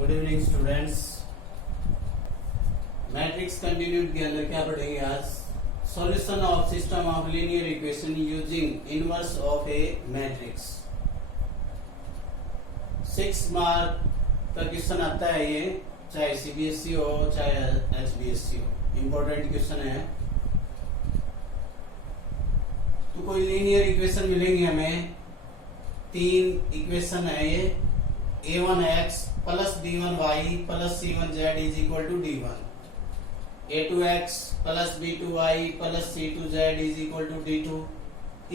Good evening students. Matrix continued के अंदर क्या पढ़ेंगे आज? Solution of system of linear equation using inverse of a matrix. 6 mark का क्वेश्चन आता है ये, चाहे सीबीएसई हो चाहे एचबीएसई हो, इम्पोर्टेंट क्वेश्चन है। तो कोई लीनियर इक्वेशन मिलेंगे हमें, 3 इक्वेशन है ये। a1x plus b1y plus c1z is equal to d1, a2x plus b2y plus c2z is equal to d2,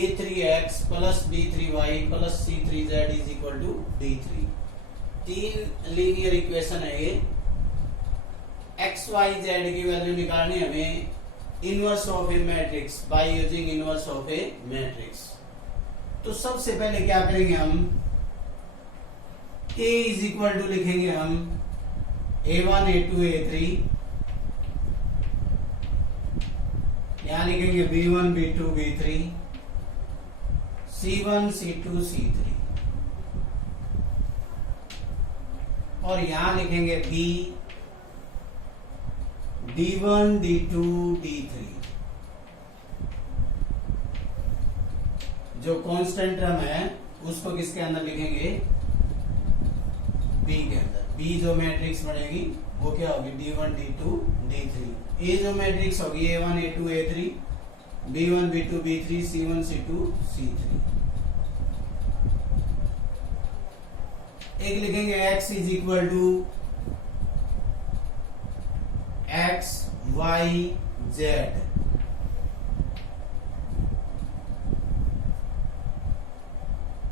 a3x plus b3y plus c3z is equal to d3। 3 linear equation है ये। x y z की value निकालनी हमें inverse of a matrix by using inverse of a matrix. तो सबसे पहले क्या करेंगे हम, a इज इक्वल टू लिखेंगे हम a1 a2 a3, यहां लिखेंगे b1 b2 b3, c1 c2 c3, और यहां लिखेंगे b d1 d2 d3। जो कांस्टेंट टर्म है उसको किसके अंदर लिखेंगे? B के अंदर। B जो मैट्रिक्स बनेगी वो क्या होगी? D1 D2 D3। A जो मैट्रिक्स होगी A1 A2 A3, B1 B2 B3, C1 C2 C3। एक लिखेंगे x is equal to x y z।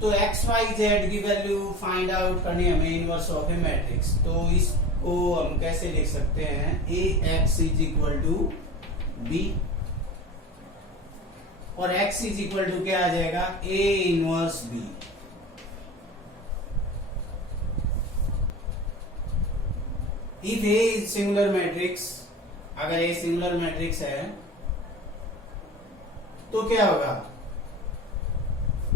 तो x y z की वैल्यू फाइंड आउट करनी है हमें इनवर्स ऑफ ए मैट्रिक्स। तो इसको हम कैसे लिख सकते हैं? a x is equal to b, और x इज इक्वल टू क्या आ जाएगा? a inverse b। If a is singular matrix, अगर a सिंगुलर मैट्रिक्स है तो क्या होगा?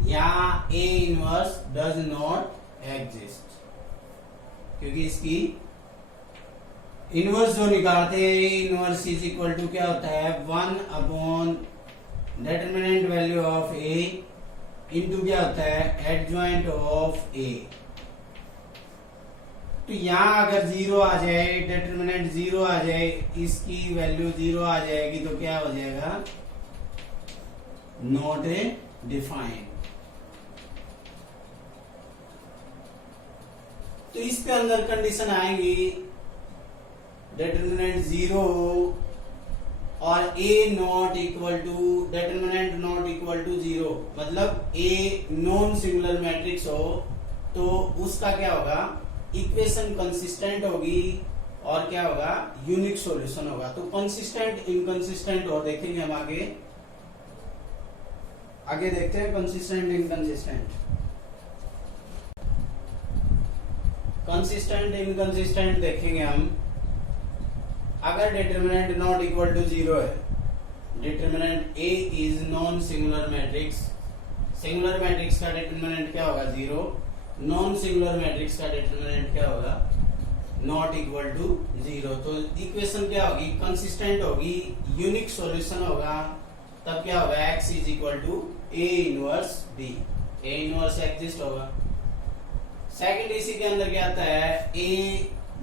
यहाँ A inverse does not exist, क्योंकि इसकी इनवर्स जो निकालते हैं A inverse is equal to क्या होता है? 1 upon determinant value of A into क्या होता है? Adjoint of A। तो यहां अगर 0 आ जाए, डिटरमिनेंट 0 आ जाए, इसकी वैल्यू 0 आ जाएगी तो क्या हो जाएगा? Not a defined. तो इसके अंदर कंडीशन आएंगी डिटरमिनेंट 0 और a not equal to determinant not equal to 0, मतलब a नॉन सिंगुलर मैट्रिक्स हो तो उसका क्या होगा? इक्वेशन कंसिस्टेंट होगी और क्या होगा? यूनिक सॉल्यूशन होगा। तो कंसिस्टेंट इनकंसिस्टेंट और देखेंगे हम आगे देखते हैं कंसिस्टेंट इनकंसिस्टेंट। कंसिस्टेंट इनकंसिस्टेंट देखेंगे हम। अगर डिटरमिनेंट नॉट इक्वल टू 0 है, determinant A is non singular matrix, singular matrix का डिटरमिनेंट क्या होगा? 0। नॉन सिंगुलर मैट्रिक्स का डिटरमिनेंट क्या होगा? Not equal to 0। तो इक्वेशन क्या होगी? कंसिस्टेंट होगी, यूनिक सॉल्यूशन होगा। तब क्या होगा? x is equal to A inverse B, A inverse exist होगा। सेकंड इसी के अंदर क्या आता है? A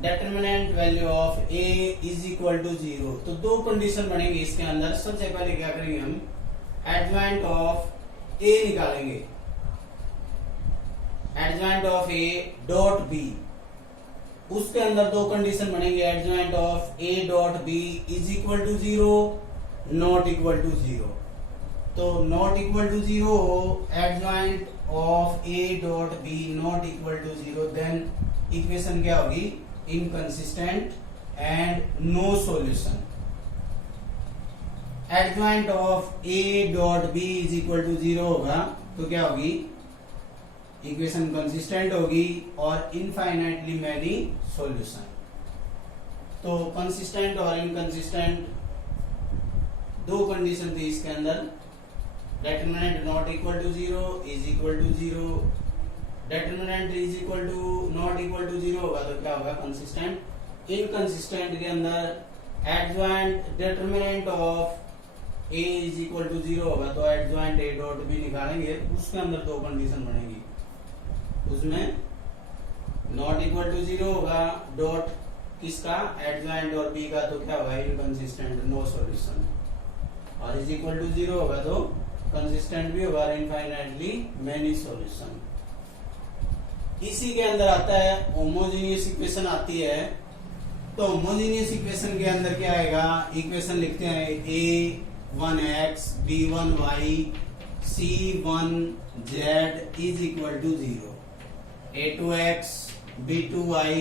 determinant value of A is equal to 0। तो 2 कंडीशन बनेंगी इसके अंदर। सबसे पहले क्या करेंगे हम? एडजॉइंट ऑफ A निकालेंगे, adjoint of A dot B। उसके अंदर 2 कंडीशन बनेंगे, adjoint of A dot B is equal to 0, not equal to 0। तो not equal to 0, adjoint of A dot B not equal to 0, then equation क्या होगी? Inconsistent and no solution. Adjoint of A dot B is equal to 0 होगा तो क्या होगी? Equation consistent होगी और infinitely many solution. तो कंसिस्टेंट और इनकंसिस्टेंट 2 कंडीशन थी इसके अंदर। Determinant not equal to 0 is equal to 0, determinant is equal to not equal to 0 होगा तो क्या होगा, कंसिस्टेंट। इनकंसिस्टेंट के अंदर adjoint determinant of A is equal to 0 होगा तो एडजॉइंट ए डॉट बी निकालेंगे, उसके अंदर दो कंडीशन बनेगी। उसमें नॉट इक्वल टू 0 होगा डॉट किसका, एडजॉइंट और बी का, तो क्या होगा, इनकंसिस्टेंट, नो सॉल्यूशन। और इज इक्वल टू 0 होगा तो कंसिस्टेंट भी होगा, इनफाइनाइटली मेनी सॉल्यूशन। इसी के अंदर आता है होमोजेनियस इक्वेशन आती है। तो होमोजेनियस इक्वेशन के अंदर क्या आएगा, इक्वेशन लिखते हैं a1x b1y c1z is equal to 0, a2x b2y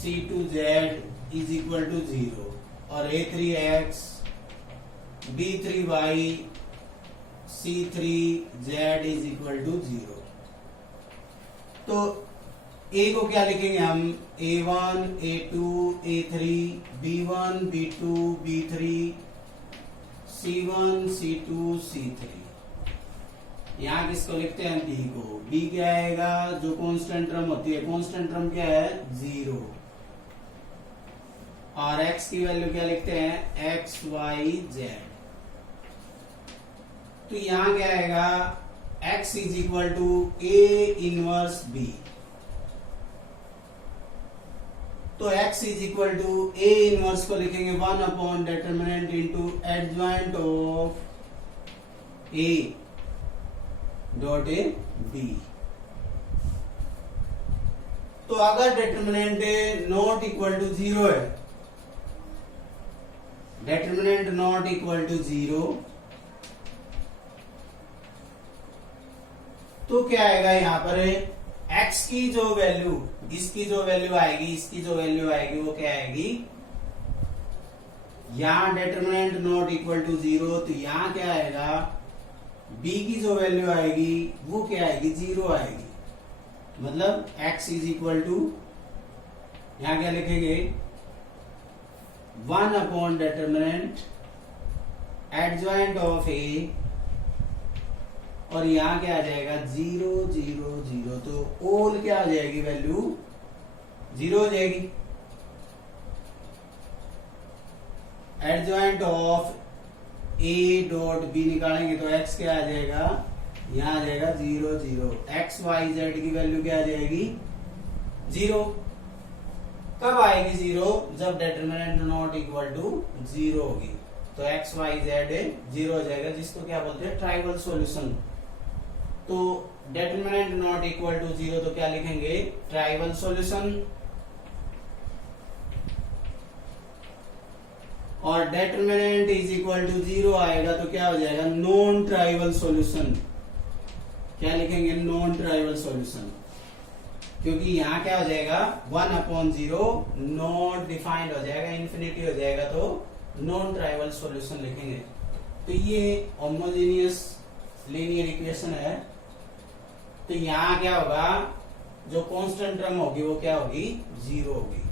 c2z is equal to 0 और a3x b3y c3z is equal to 0। तो a को क्या लिखेंगे हम, a1 a2 a3 b1 b2 b3 c1 c2 c3। यहां किसको लिखते हैं हम, b को। b क्या आएगा, जो कांस्टेंट टर्म होती है, कांस्टेंट टर्म क्या है, 0। और x की वैल्यू क्या लिखते हैं, x y z। तो यहां क्या आएगा, x is equal to a inverse b। तो x is equal to a inverse को लिखेंगे 1 upon determinant into adjoint of a dot A b। तो अगर डिटरमिनेंट नॉट इक्वल टू 0 है, डिटरमिनेंट नॉट इक्वल टू 0, तो क्या आएगा यहां पर, x की जो वैल्यू, इसकी जो वैल्यू आएगी, इसकी जो वैल्यू आएगी वो क्या आएगी, यहां डिटरमिनेंट नॉट इक्वल टू 0, तो यहां क्या आएगा, b की जो वैल्यू आएगी वो क्या आएगी, 0 आएगी। मतलब x इज इक्वल टू, यहां क्या लिखेंगे, 1 upon determinant adjoint of a, और यहां क्या आ जाएगा, 0 0 0। तो ऑल क्या आ जाएगी, वैल्यू 0 हो जाएगी। Adjoint of a dot b निकालेंगे तो x क्या आ जाएगा, यहां आ जाएगा 0 0। x y z की वैल्यू क्या आ जाएगी, 0। कब आएगी 0, जब डिटरमिनेंट नॉट इक्वल टू 0 होगी। तो x y z 0 हो जाएगा, जिसको क्या बोलते हैं, ट्राइवल सॉल्यूशन। तो डिटरमिनेंट नॉट इक्वल टू 0 तो क्या लिखेंगे, ट्राइवल सॉल्यूशन। और डिटरमिनेंट इज इक्वल टू 0 आएगा तो क्या हो जाएगा, नॉन ट्राइवल सॉल्यूशन। क्या लिखेंगे, नॉन ट्राइवल सॉल्यूशन, क्योंकि यहां क्या हो जाएगा, 1 अपॉन 0 नॉट डिफाइंड हो जाएगा, इंफिनिटी हो जाएगा, तो नॉन ट्राइवल सॉल्यूशन लिखेंगे। तो ये होमोजेनियस लीनियर इक्वेशन है। तो यहां क्या होगा, जो कांस्टेंट टर्म होगी वो क्या होगी, 0 होगी।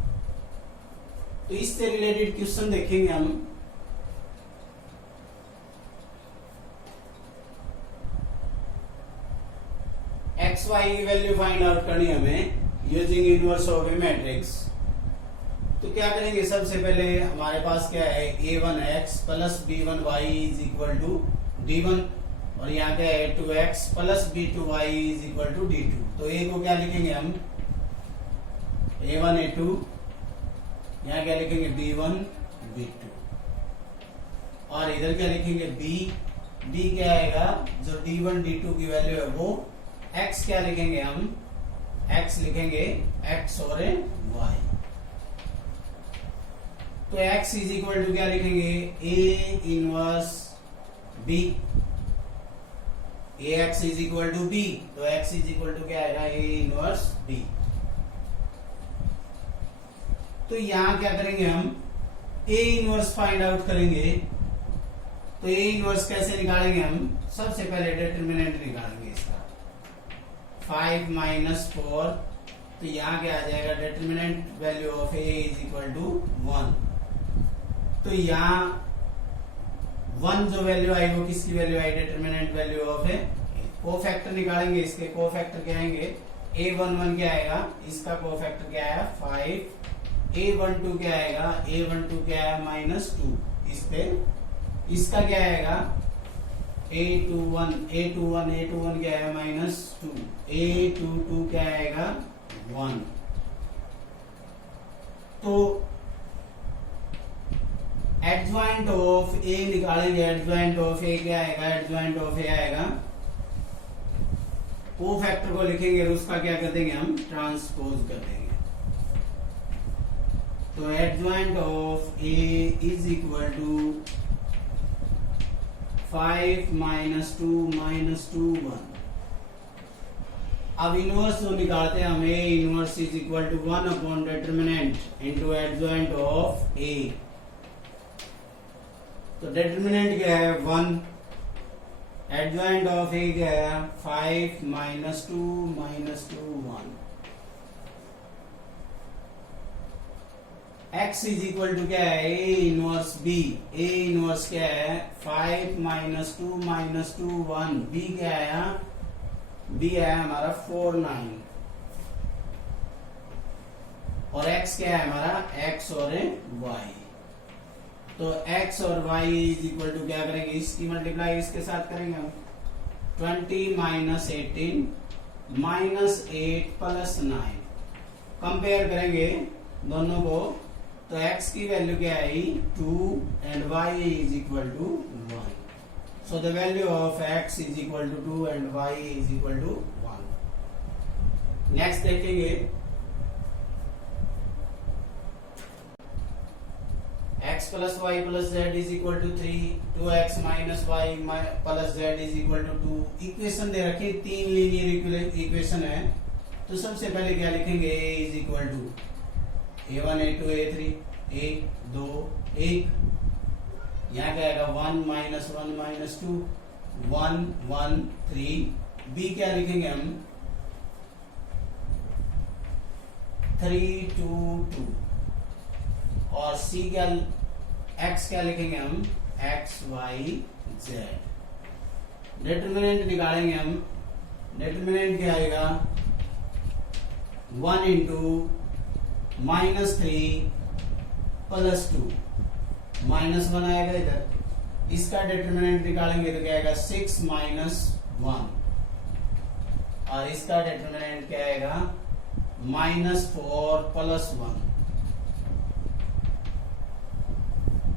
तो इससे रिलेटेड क्वेश्चन देखेंगे हम। एक्स वाई की वैल्यू फाइंड आउट करनी हमें using inverse of a matrix. तो क्या करेंगे, सबसे पहले हमारे पास क्या है, a1x plus b1y is equal to d1, और यहाँ क्या है, a2x plus b2y is equal to d2। तो a को क्या लिखेंगे हम, a1 a2, यहाँ क्या लिखेंगे, b1 b2, और इधर क्या लिखेंगे, b क्या आएगा, जो d1 d2 की वैल्यू है वो, x क्या लिखेंगे हम, x लिखेंगे x और y। तो x इज इक्वल टू क्या लिखेंगे, a inverse b, ax is equal to b, तो x इज इक्वल टू क्या आएगा, a इनवर्स b। तो यहां क्या करेंगे हम, a इनवर्स फाइंड आउट करेंगे। तो a इनवर्स कैसे निकालेंगे हम, सबसे पहले डिटरमिनेंट निकालेंगे इसका, 5 माइनस 4। तो यहां क्या आ जाएगा, determinant value of a is equal to 1। तो यहाँ 1 जो वैल्यू आई वो किसकी वैल्यू आई, determinant value of A. Cofactor निकालेंगे, इसके कोफैक्टर क्या आएंगे, A11 क्या आएगा, इसका कोफैक्टर क्या है 5, A12 क्या आएगा, A12 क्या है -2, इस पे इसका क्या आएगा A21 क्या है -2, A22 क्या आएगा 1। तो एडजॉइंट ऑफ ए निकालेंगे, एडजॉइंट ऑफ ए क्या आएगा, एडजॉइंट ऑफ ए आएगा, कोफैक्टर को लिखेंगे और उसका क्या कर देंगे हम, ट्रांसपोज कर देंगे। तो adjoint of A is equal to 5 -2 -2 1। अब इनवर्स जो निकालते हैं हमें, inverse is equal to 1 upon determinant into adjoint of A. तो डिटरमिनेंट क्या है 1, एडजॉइंट ऑफ ए क्या है 5 -2 1। x इज इक्वल टू क्या है, A inverse B, A inverse क्या है 5 -2 1, बी क्या आया, बी आया हमारा 4 9, और x क्या है हमारा, x और y। तो x और y इज इक्वल टू क्या करेंगे, इसकी मल्टीप्लाई इसके साथ करेंगे हम, 20 -18 -8 + 9, कंपेयर करेंगे दोनों को। तो x की वैल्यू क्या आई 2 and y is equal to 1। So the value of x is equal to 2 and y is equal to 1। Next देखेंगे x plus y plus z is equal to 3, 2x minus y plus z is equal to 2। Equation दे रखी, 3 linear equation है। तो सबसे पहले क्या लिखेंगे, a is equal to a1 a2 a3 1 2 1, यहाँ क्या आएगा 1 -1 -2 1 1 3। b क्या लिखेंगे हम 3 2 2, और c क्या, x क्या लिखेंगे हम x y z। डिटरमिनेंट निकालेंगे हम, डिटरमिनेंट क्या आएगा 1 × -3 + 2, -1 आएगा इधर। इसका डिटरमिनेंट निकालेंगे तो क्या आएगा 6 - 1, और इसका डिटरमिनेंट क्या आएगा -4 + 1।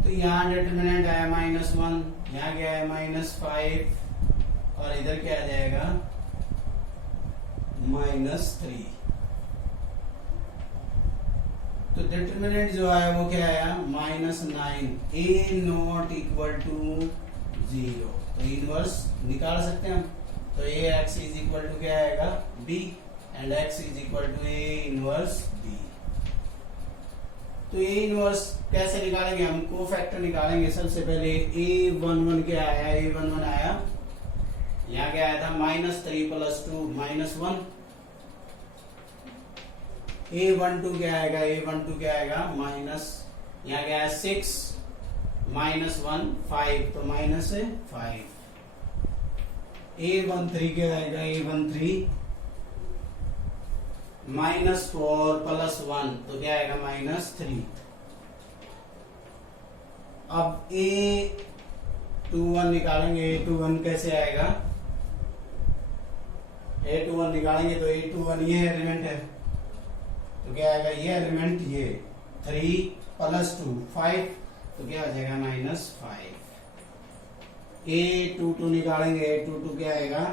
तो यहाँ डिटरमिनेंट आया -1, यहाँ क्या है -5, और इधर क्या आ जाएगा -3। तो डिटरमिनेंट जो आया वो क्या आया -9, a नॉट इक्वल टू 0। तो इनवर्स निकाल सकते हैं हम। तो ax इज इक्वल टू क्या आएगा b, and x is equal to a inverse b। तो a इनवर्स कैसे निकालेंगे हम, कोफैक्टर निकालेंगे। सबसे पहले a11 क्या आया, a11 आया, यहाँ क्या आया था -3 + 2 -1। a12 क्या आएगा, a12 क्या आएगा माइनस, यहाँ क्या है 6 -1 5, तो -5। a13 क्या आएगा, a13 -4 + 1, तो क्या आएगा -3। अब a21 निकालेंगे, a21 कैसे आएगा, a21 निकालेंगे तो a21 ये एलिमेंट है, तो क्या आएगा ये एलिमेंट, ये 3 + 2 5, तो क्या आ जाएगा -5। a22 निकालेंगे, a22 क्या आएगा,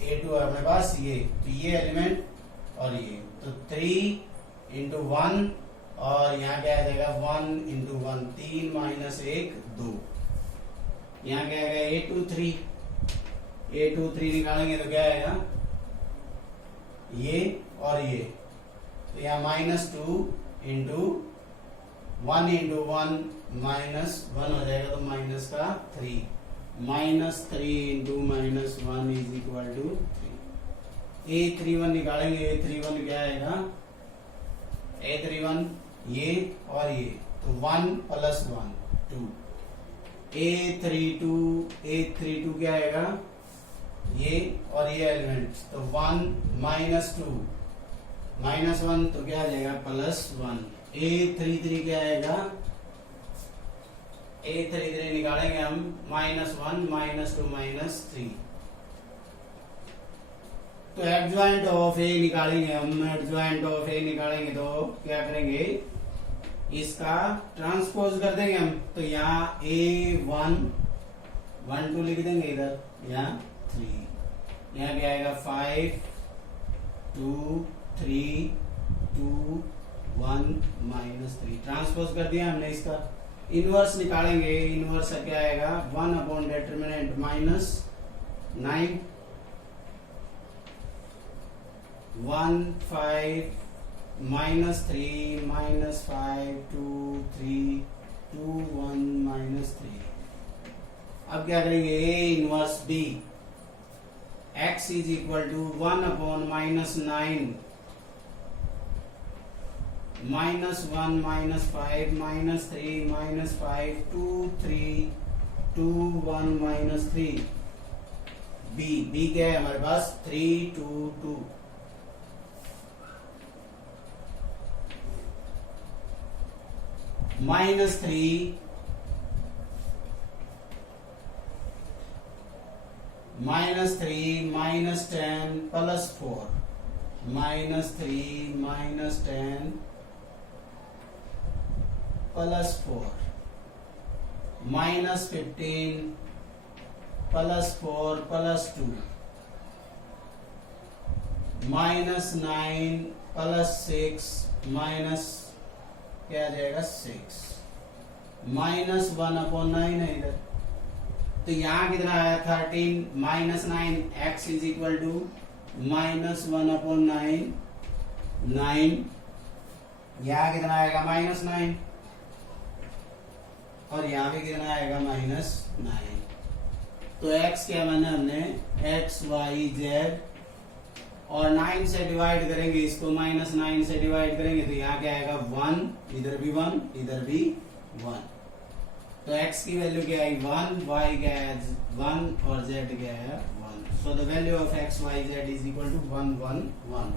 a2 है अपने पास ये, तो ये एलिमेंट और ये, तो 3 × 1, और यहाँ क्या आ जाएगा 1 × 1, 3 - 1 2। यहाँ क्या आएगा a23 निकालेंगे तो क्या आएगा ये और ये, तो यहाँ -2 × 1 × 1 -1 हो जाएगा, तो -3 -3 × -1 इज इक्वल टू 3। a31 निकालेंगे, a31 क्या आएगा, a31 ये और ये, तो 1 + 1 2। a32 क्या आएगा ये और ये एलिमेंट, तो 1 माइनस 2 माइनस 1 तो क्या आ जाएगा +1। A33 क्या आएगा, A33 निकालेंगे हम -1 -2 -3। तो एडजॉइंट ऑफ ए निकालेंगे हम, एडजॉइंट ऑफ ए निकालेंगे तो क्या करेंगे, इसका ट्रांसपोज कर देंगे हम। तो यहाँ A1 1 2 लिख देंगे इधर, यहाँ 3, यहाँ क्या आएगा 5 2 3 2 1 -3। ट्रांसपोज कर दिया हमने। इसका इनवर्स निकालेंगे, इनवर्स का क्या आएगा 1/डिटर्मिनेंट -9 1 5 -3 -5 2 3 2 1 -3। अब क्या करेंगे, A inverse B, x is equal to 1/-9 -1 -5 -3 -5 2 3 2 1 -3। B क्या है हमारे पास 3 2 2। -3 -3 -10 +4 -3 -10 +4 -15 +4 +2 -9 +6 माइनस क्या आ जाएगा 6 -1/9 है इधर। तो यहाँ कितना आया 13 -9 x इज इक्वल टू -1/9 9। यहाँ कितना आएगा -9 और यहाँ भी कितना आएगा -9। तो x क्या माना हमने x y z और 9 से डिवाइड करेंगे इसको, -9 से डिवाइड करेंगे तो यहाँ क्या आएगा 1, इधर भी 1 इधर भी 1। तो x की वैल्यू क्या आई 1, y क्या है 1 और z क्या है 1। So the value of x y z is equal to 1 1 1।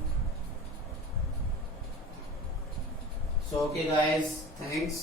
So okay guys, thanks.